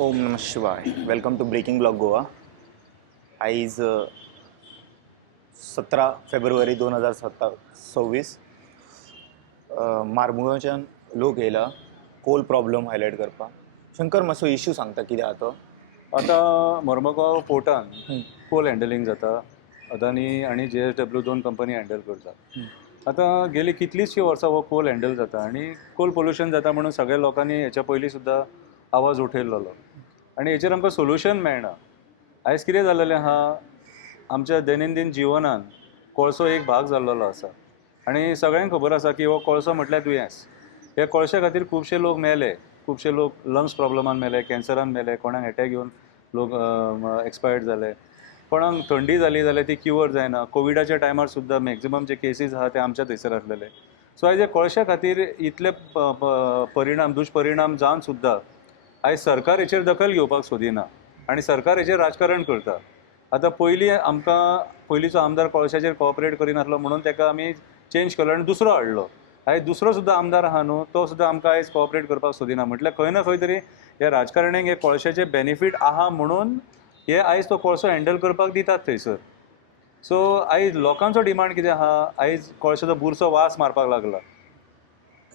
ओम नमः शिवाय. Welcome to breaking blog Goa. आयज 17 फेब्रुवारी 2026 मारमुगांवच्यान लोक येयला कोल प्रॉब्लम हायलायट करपाक. शंकर मातसो इश्यू सांगता कितें आहा तो. आता मर्मगांव पोर्टान कोल हँडलिंग जाता. अदानी आणि JSW दोन कंपनी हँडल करतात. आता गेली कितलींशीं वर्सां हो कोल हँडल जाता आणि कोल पोल्युशन जाता म्हणून सगळ्या लोकांनी हेच्या पयलीं सुद्दां आवाज उठयल्लो आणि हेचेर आमकां सोल्युशन मेळना. आयज कितें जाल्लेलें आहा, आमच्या दैनंदीन जिवनान कोळसो एक भाग जाल्लो आसा आणि सगळ्यांक खबर आसा की हो कोळसो म्हटल्यार दुयेंस. हे कोळशे खातीर खुबशे लोक मेले, खुबशे लोक लंग्स प्रॉब्लमान मेले, कॅन्सरान मेले, कोणाक अटॅक येवन लोक एक्सपायर्ड जाले, कोणाक थंडी जाली जाल्यार ती क्युअर जायना. कोविडाच्या टायमार सुद्दां मॅक्झिमम जे केसीस आहा ते आमच्या थंयसर आसलेले. सो आयज हे कोळशे खातीर इतले परिणाम दुश्परिणाम जावन सुद्दां आयज सरकार हेचेर दखल घेवपाक सोदिना आणि सरकार हेचेर राजकारण करता. आता पयलींचो आमदार कोळशाचेर कोऑपरेट करिनासलो म्हणून ताका आमी चेंज केलो आनी दुसरो हाडलो. आयज दुसरो सुद्दां आमदार आहा न्हू, तो सुद्दां आमकां आयज कोऑपरेट करपाक सोदिना. म्हटल्यार खंय ना खंय तरी ह्या राजकारण्यांक हे कोळशाचे बेनिफीट आहा म्हणून हे आयज तो कोळसो हँडल करपाक दितात थंयसर. सो आयज लोकांचो डिमांड कितें आहा, आयज कोळशाचो बुरसो वास मारपाक लागला.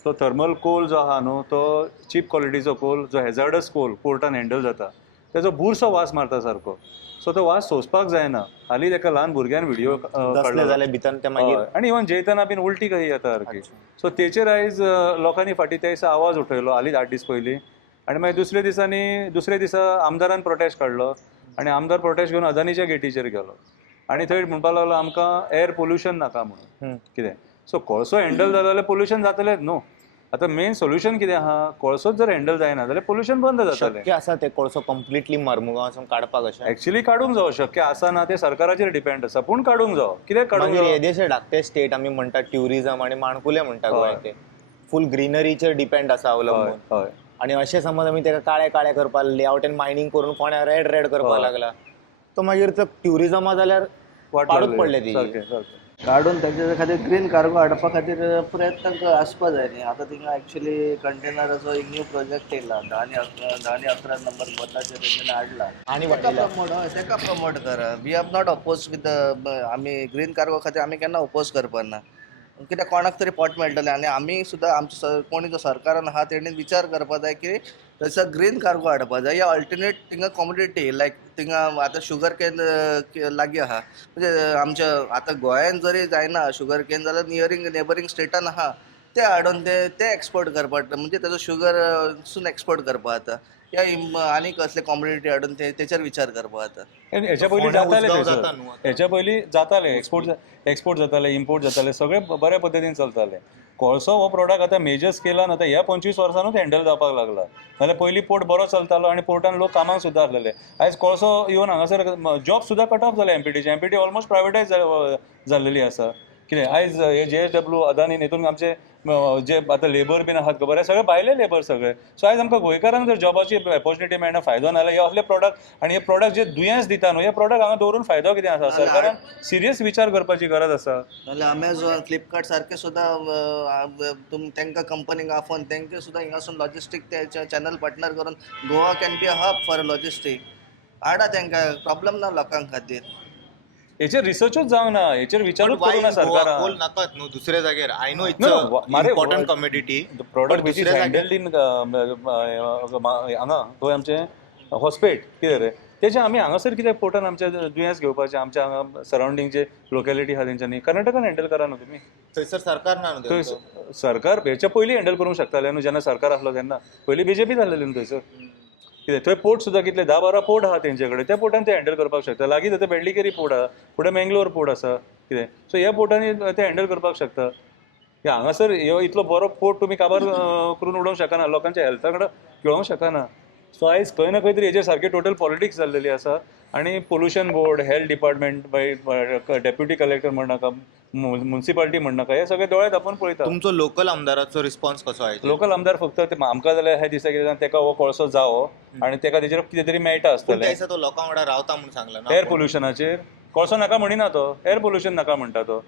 तो थर्मल कोल जो आहा न्हू, तो चीप क्वॉलिटीचो कोल, जो हेजार्डस कोल पोर्टान हँडल जाता, तेजो बुरसो वास मारता सारको. सो तो वास सोंसपाक जायना. हालीं ताका ल्हान भुरग्यान व्हिडिओ दसले जाल्यार भितर ते मागीर आनी इवन जेयतना बीन उलटी कही येता सारकी. सो तेचेर आयज लोकांनी फाटीं त्या दिसा आवाज उठयलो, हालींच 8 दीस पयलीं. आनी मागीर दुसरे दिसा आमदारान प्रोटेस्ट काडलो आनी आमदार प्रोटेस्ट घेवन अदानीच्या गेटीचेर गेलो आनी थंय म्हणपाक लागलो आमकां एअर पोल्युशन नाका म्हणून. कितें सो कोळसो हँडल जालो जाल्यार पोल्युशन जातलेंच न्हू. आता मेन सोल्युशन कितें आहा, कोळसोच जर हँडल जायना जाल्यार पोल्युशन बंद जातलें. शक्य आसा ते कोळसो कंप्लिटली मारमुगांवसून काडपाक अशें. एक्चुअली काडूंक जावो, शक्य आसा ना ते सरकाराचेर डिपेंड आसा, पूण काडूंक जावो. कित्याक काडूंक मागीर जावो? हे देशे धाकटे स्टेट आमी म्हणटा ट्युरिझम आणि माणकुले म्हणटा गोंय ते फूल ग्रीनरीचेर डिपेंड आसा अवलंबून. हय. आणि अशें समज आमी ताका काळे काळे करपाक लेआउट एंड मायनिंग करून कोणा रेड रेड करपाक लागला, तो मागीर तो ट्युरिझमा जाल्यार पाडूच पडले ती. काडून ताचे खातीर ग्रीन कार्गो हाडपा खातीर प्रयत्न आसपा जाय न्ही. आतां थिंगा एक्चुअली कंटेनराचो एक न्यू प्रोजेक्ट येयला, 10-11 नंबर बोटाचेर तेंच्यानी हाडला आणि तेका प्रमोट करा. We have not oppose with आमी ग्रीन कार्गो खातीर आमी केन्ना अपोज करपा ना. कित्याक कोणाक तरी पोट मेळटलें आनी आमी सुद्दां आमचो कोणी जो सरकारान आहा तेणी विचार करपा जाय की थंयसर ग्रीन कार्गो हाडपा जाय या अल्टरनेट थिंगा कम्युनिटी लायक थिंगा आतां शुगर केन लागीं आहा. म्हणजे आमच्या आतां गोंयान जरी जायना शुगर केन जाल्यार नियरींग नेबरींग स्टेटान आहा ते हाडून ते एक्सपोर्ट करपा, म्हणजे तेजो शुगर सून एक्सपोर्ट करपा जाता. या आनी कसले कम्युनिटी हाडून तेचेर विचार करपा जाता. हेच्या पयलीं जातालें थंयसर. हेच्या पयलीं जातालें एक्सपोर्ट जातालें, इम्पोर्ट जातालें, सगळें बऱ्या पद्दतीन चलतालें. कोळसो हो प्रोडक्ट आतां मेजर स्केलान आतां ह्या 25 वर्सांनूच हँडल जावपाक लागला. नाल्यार पयलीं पोर्ट बरो चलतालो आनी पोर्टान लोक कामाक सुद्दां आसलेले. आयज कोळसो इवन हांगासर जॉब सुद्दां कट ऑफ जाले. एमपीटी ऑलमोस्ट प्रायवेटायज जाल्लेली आसा. कितें आयज हे JSW अदानी हितून आमचे जे आतां लेबर बीन आहात खबर, हे सगळे भायले लेबर सगळे. सो आयज आमकां गोंयकारांक जर जॉबाची ऑपॉर्च्युनिटी मेळना, फायदो ना जाल्यार हे असले प्रोडक्ट आनी हे प्रोडक्ट जे दुयेंस दिता न्हू, हे प्रोडक्ट हांगा दवरून फायदो कितें आसा? सरकारान सिरियस विचार करपाची गरज आसा. नाल्यार अमेझॉन, फ्लिपकार्ट सारखे सुद्दां तांकां कंपनीक आफोन तांकां सुद्दां हिंगासून लॉजिस्टीक चॅनल पार्टनर करून Goa can be a hub for logistic. हाडा तांकां, प्रॉब्लेम ना लोकांक खातीर. हेचेर रिसर्चूच जावंक ना, हेचेर विचारूच करूं ना सरकारान. कोल नाकात न्हू दुसऱ्या जाग्यार. आय नो No, मारे important community product which is handheld in हांगा थंय आमचे हॉस्पेट कितें रे तेजे आमी हांगासर कित्याक पोर्टान आमच्या दुयेंस घेवपाचें. आमच्या हांगा सरावंडींग जे लोकेलिटी आहा तेंच्यांनी कर्नाटकान हँडल करा न्हू तुमी. थंयसर सरकार ना न्हू थंय तेंचो. सरकार हेच्या पयलीं हँडल करूंक शकताले न्हू, जेन्ना सरकार आसलो तेन्ना. पयलीं BJP जाल्लेली न्हू थंयसर. कितें थंय पोर्ट सुद्दां कितले 10-12 पोर्ट आहा तेंचे कडेन. त्या पोर्टान ते हँडल करपाक शकता. लागीं थंय बेडलिकेरी पोर्ट आहा, फुडें मेंगलोर पोर्ट आसा. कितें सो ह्या पोर्टांनी ते हँडल करपाक शकता. हांगासर ह्यो इतलो बरो पोर्ट तुमी काबार करून उडोवंक शकना, लोकांच्या हेल्था कडेन खेळोंक शकना. सो आयज खंय ना खंय तरी हेजेर सारकी टोटल पॉलिटिक्स जाल्लेली आसा. आनी pollution board, health department, deputy collector म्हणनाका, म्युन्सिपालिटी म्हणनाका, हे सगळे दोळे धांपून पळयता. तुमचो लोकल आमदाराचो रिस्पॉन्स कसो आहे? लोकल आमदार फक्त आमकां जाल्यार हे दिसता कितें ताका हो कोळसो जावो आनी ताका तेजेर कितें तरी मेळटा आसतलें. तो लोकां वांगडा रावता म्हणून सांगला ना. एअर पोल्युशनाचेर कोळसो नाका म्हणिना तो, एअर पोल्युशन नाका म्हणटा तो.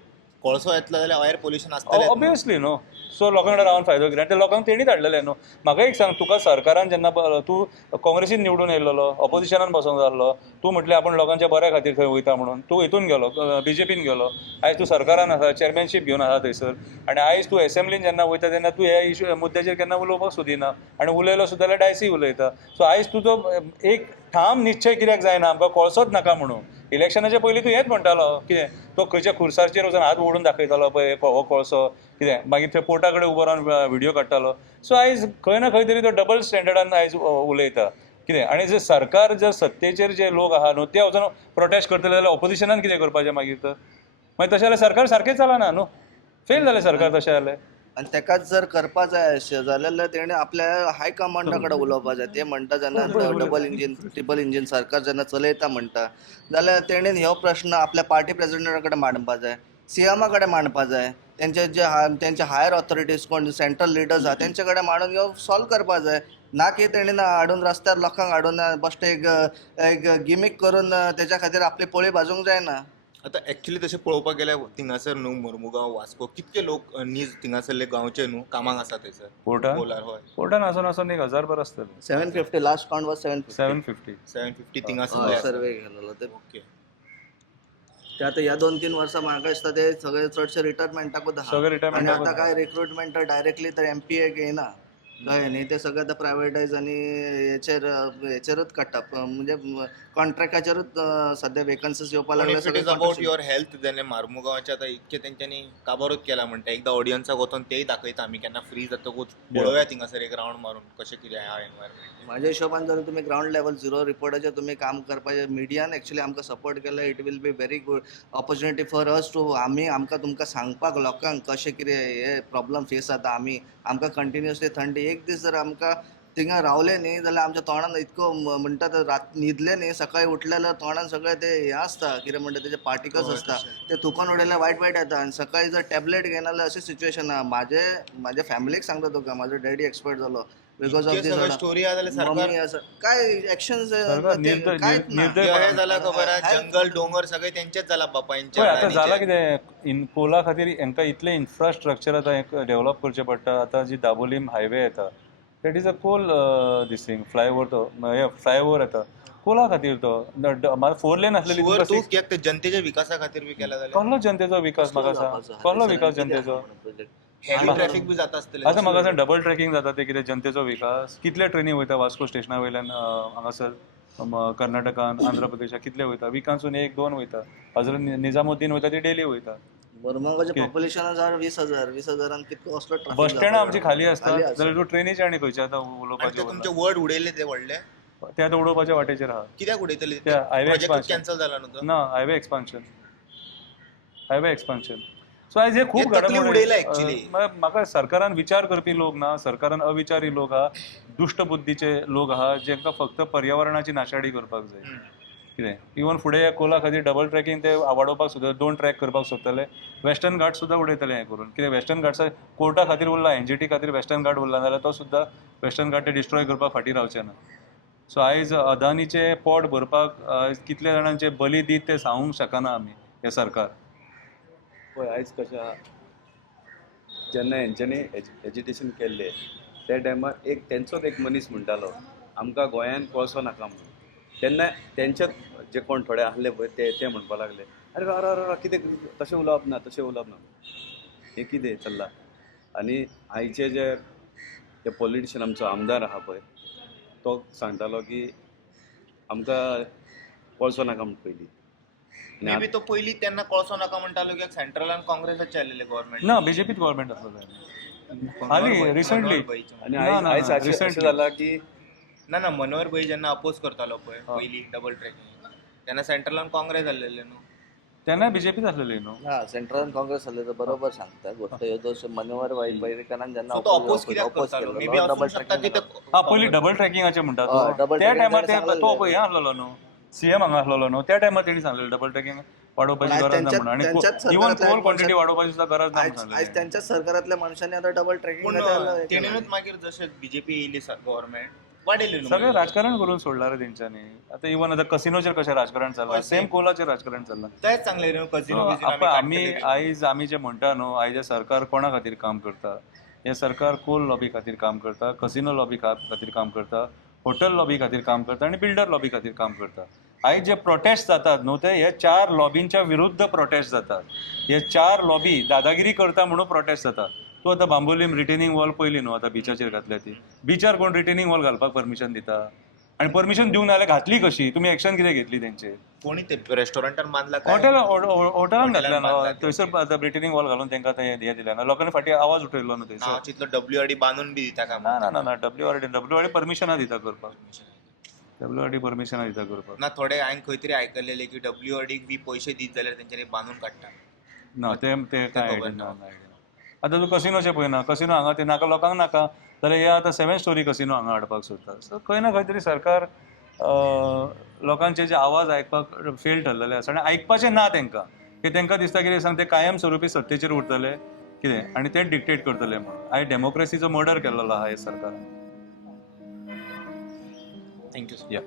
कोळसो येतलो जाल्यार एअर पोल्युशन आसतलें ऑब्वियसली न्हू. सो लोकांकडे रावन फायदो कितें, ते लोकांक तेणीच हाडलेले न्हू. म्हाका एक सांग, तुका सरकारान जेन्ना तूं काँग्रेसीन निवडून येयल्लो, ऑपोजिशनान बसूंक जाल्लो, तूं म्हटलें आपण लोकांच्या बऱ्या खातीर खंय वयता म्हणून, तूं हितून गेलो BJPन गेलो, आयज तूं सरकारान आसा, चॅरमॅनशीप घेवन आसा थंयसर, आनी आयज तूं एसेंब्लीन जेन्ना वयता तेन्ना तूं ह्या इश्यू मुद्द्याचेर केन्ना उलोवपाक सोदिना, आनी उलयलो सुद्दां जाल्यार डायसी उलयता. सो आयज तुजो एक ठाम निश्चय कित्याक जायना आमकां कोळसोच नाका म्हणून. इलेक्शनाच्या पयलीं तूं हेंच म्हणटालो कितें, तो खंयच्या खुर्साचेर वचून हात ओडून दाखयतालो पळय हो कोळसो कितें, मागीर थंय पोर्टा कडेन उबो रावन व्हिडिओ काडटालो. सो आयज खंय ना खंय तरी तो डबल स्टँडर्डान आयज उलयता कितें. आनी जर सरकार जर सत्तेचेर जे लोक आहा न्हू ते वचून प्रोटेस्ट करतले जाल्यार ऑपोजिशनान कितें करपाचें मागीर तर, मागीर तशें जाल्यार सरकार सारकें चलना न्हू, फेल जालें सरकार तशें जालें. आणि तेकाच जर करपा जाय अशें जाल्यार तेणें आपल्या हाय कमांडा कडेन उलोवपा जाय. ते म्हणटा जेन्ना डबल इंजीन ट्रिपल इंजीन सरकार जेन्ना चलयता म्हणटा जाल्यार तेणेन हो प्रश्न आपल्या पार्टी प्रेसिडेंटा कडेन मांडपा जाय, CMा कडेन मांडपा जाय, तेंचे जे तेंचे हायर ऑथॉरिटीज कोण सेंट्रल लिडर्स आहा तेंचे कडेन मांडून ह्यो सॉल्व करपा जाय. ना की तेणेन हाडून रस्त्यार लोकांक हाडून बश्टे एक गिमीक करून तेच्या खातीर आपली पोळी भाजूंक जायना. आतां एक्चुअली तशें पळोवपाक गेल्यार थिंगासर न्हू मोर्मुगांव वास्को कितके लोक नीज थिंगासरले गांवचे न्हू कामाक आसा थंयसर कोर्टान कोलार. हय कोर्टान आसून 1000 आसतले. 750 लास्ट काउंट वॉज 750. 750. 750 थिंगासर सर्वे केलेलो ते. ओके. ते आता ह्या 2-3 वर्सां म्हाका दिसता ते सगळे चडशे रिटायरमेंटाकूच आहा. सगळे retirement आनी आतां काय रिक्रुटमेंट डायरेक्टली तर MPA घेयना कळ्ळें न्ही. ते सगळे आतां प्रायवेटायज आनी हेचेरूच काडटा, म्हणजे कॉन्ट्रॅक्टाचेरूच सध्या वेकन्सीज येवपाक लागल्या. If it is about your health जाल्यार मार्मुगांवाचे आतां इतके तेंच्यांनी काबारूच केला म्हणटा. एकदां ऑडियन्साक वचून तेय दाखयता आमी केन्ना फ्री जातकूच पळोवया थिंगासर एक रावंड मारून कशें कितें आहा एनवायरमेंट. माझ्या हिशोबान जर तुम्ही ग्राउंड लेवल 0 रिपोर्टाचेर तुम्ही काम करपाचें, मिडियान एक्चुअली आमकां सपोर्ट केला, it will be very good opportunity for us to आमकां तुमकां सांगपाक लोकांक कशें कितें हे प्रॉब्लम फेस जाता. आमकां कंटिन्युअसली थंडी एक दीस जर आमकां थिंगा रावले न्ही जाल्यार आमच्या तोंडान इतको म्हणटा न्हिदले न्ही सकाळी उठलेल्या तोंडान सगळे ते हे आसता कितें म्हणटा तेजे पार्टिकल्स आसता ते थुकून उडयल्यार वायट येता. आनी सकाळी जर टॅबलेट घेयना जाल्यार अशी सिच्युएशन आहा. म्हाजे फॅमिलीक सांगता तुका, म्हाजो डॅडी एक्सपर्ट जालो बिकॉज ऑफ दीस स्टोरी आहा जाल्यार सरकार मम्मी असं काय एक्शन्स हे जाला खबर आहा जंगल डोंगर सगळे तेंचेच जाला बापायंचे. पळय आतां जाला कितें, कोला खातीर हांकां इतलें इन्फ्रास्ट्रक्चर आतां डेवलप करचें पडटा. आतां जी दाबोलीम हायवे येता that is a coal this thing, flyover तो फ्लायओवर येता कोला खातीर तो. 4 लेन आसलेली तूं कित्याक ते जनतेच्या विकासा खातीर बी केला जाल्यार कसलो जनतेचो विकास म्हाका सांग, कसलो विकास जनतेचो. हेवी ट्रॅफिक बी जाता आसतलें. आतां म्हाका सांग डबल ट्रॅकिंग जाता ते कितें जनतेचो विकास. कितले ट्रेनी वयता वास्को स्टेशना वयल्यान हांगासर कर्नाटकान आंध्र प्रदेशाक कितले वयता, विकासून 1-2 वयता. हजरत निजामुद्दीन वयता ती डेली वयता. मुरमुगांवचें पॉप्युलेशन जाल्यार 20,000 कितको असलो ट्रॅफिक बस स्टँड आमची खाली आसता जाल्यार तूं ट्रेनीचे आनी खंयचे आतां उलोवपाचें तुमचे वर्ड उडयले ते व्हडले ते आतां उडोवपाच्या वाटेचेर आहा. कित्याक उडयतले त्या हायवे प्रोजेक्ट कॅन्सल जाला न्हू तो. ना हायवे एक्सपान्शन. सो आयज हे खूब उडयला actually. म्हाका सरकारान विचार करपी लोक ना, सरकारान अविचारी लोक आहा, दुष्ट बुद्धीचे लोक आहा जेंकां फक्त पर्यावरणाची नाशाडी करपाक जाय कितें. इवन फुडें कोला खातीर डबल ट्रॅकिंग ते वाडोवपाक सुद्दां 2 ट्रॅक करपाक सोदतले. वेस्टर्न घाट सुद्दां उडयतले हें करून, कितें वेस्टर्न घाट्स कोर्टा खातीर उरला, NGT खातीर वेस्टर्न घाट उरला जाल्यार तो सुद्दां वेस्टर्न घाट ते डिस्ट्रॉय करपाक फाटीं रावचे ना. सो आयज अदानीचे पोट भरपाक कितले जाणांचे बली दीत ते सांगूंक शकना आमी हे सरकार. पळय आयज कशें आहा, जेन्ना हेंच्यांनी एज्युटेशन केल्लें त्या टायमार तेंचोच एक मनीस म्हणटालो आमकां गोंयान कोळसो नाका म्हणून. तेन्ना तेंचेच जे कोण थोडे आहले पळय ते म्हणपाक लागले अरे रा कितें तशें उलोवप ना हें कितें चल्लां. आनी आयचे जे पॉलिटिशियन आमचो आमदार आहा पळय तो सांगतालो की आमकां कोळसो नाका म्हणून पयलीं. मे बी तो पयलीं तेन्ना कोळसो नाका म्हणटालो कित्याक सेंट्रलान काँग्रेसाचे आसलेले गव्हर्नमेंट. ना BJPच गव्हर्नमेंट आसलो हालीं रिसंटली. आनी आयज अशें जालां की ना मनोहर भाई जेन्ना अपोज करतालो पळय पयलीं डबल ट्रॅकिंग तेन्ना सेंट्रलान काँग्रेस आसलेले न्हू. तेन्ना BJPच आसलेली न्हू. हा सेंट्रल काँग्रेस आसले तर बरोबर सांगता गोष्ट. ह्यो दोन मनोहर पैरीकरान जेन्ना अपोज कित्याक करतालो मे बी असू शकता की ते पयलीं डबल ट्रॅकिंगाचें म्हणटा तो. त्या टायमार तो हें आसलेलो न्हू, CM हांगा आसलेलो न्हू. त्या टायमार तेणी सांगलेलें डबल ट्रॅकिंग वाडोवपाची गरज ना म्हणून. आनी इवन कोल क्वॉन्टिटी वाडोवपाची सुद्दां गरज ना म्हणून आज त्यांच्याच सरकारातल्या मनशांनी आता डबल ट्रॅकिंग तेणूच मागीर जशें BJP येयली गव्हर्नमेंट वाढेल सगळें राजकारण करून सोडला रे तेंच्यांनी. आता इवन आता कसिनोचेर कशें राजकारण चल्लां, हय, सेम same. कोलाचेर राजकारण चल्लां. तेच चांगले न्हू कझिनो आमी आयज आमी जे म्हणटा न्हू, आयज हे सरकार कोणा खातीर काम करता? हे सरकार कोल लॉबी खातीर काम करता, कसिनो लॉबी खातीर काम करता, हॉटेल लॉबी खातीर काम करता आनी बिल्डर लॉबी खातीर काम करता. आयज जे प्रोटेस्ट जातात न्हू ते हे 4 लॉबींच्या विरुद्ध प्रोटेस्ट जातात. हे 4 लॉबी दादागिरी करता म्हणून प्रोटेस्ट जातात. तूं आतां बांबोलीम रिटेनिंग वॉल पयली न्हू, आतां बिचाचेर घातल्या ती. बिचार कोण रिटेनिंग वॉल घालपाक परमिशन दिता? आनी परमिशन दिवंक नाल्यार घातली कशी? तुमी एक्शन कितें घेतली तेंचेर? कोणी ते रेस्टॉरंटान बांधला काय? हॉटेलान घातल्या न्हू, बांदला. थंयसर आतां रिटेनिंग वॉल घालून तेंकां हे दिल्या ना. लोकांनी फाटीं आवाज उठयलो न्हू थंयसर. हांव चिंतलो WRD बांदून बी दिता काय ना ना ना WRD परमिशनां दिता करपाक. WRD परमिशनां दिता करपाक. ना थोडे हांवें खंय तरी आयकल्लेले की WRD बी पयशे दीत जाल्यार तेंच्यांनी बांदून काडटा. ना ते कांय खबर आयडिया ना. ना. आतां तूं कसिनोचें पळयना, कसिनो हांगा ते नाका लोकांक नाका जाल्यार हे आतां 7 स्टोरी कसिनो हांगा हाडपाक सोदता. सो खंय ना खंय तरी सरकार लोकांचे जे आवाज आयकपाक फेल ठरलेले आसा आनी आयकपाचें ना तेंकां. की तेंकां दिसता कितें सांग ते कायम स्वरुपी सत्तेचेर उरतले कितें आनी ते डिक्टेट करतले म्हणून. आयज डेमोक्रेसीचो मर्डर केल्लो आहा हे सरकारान. थँक्यू. या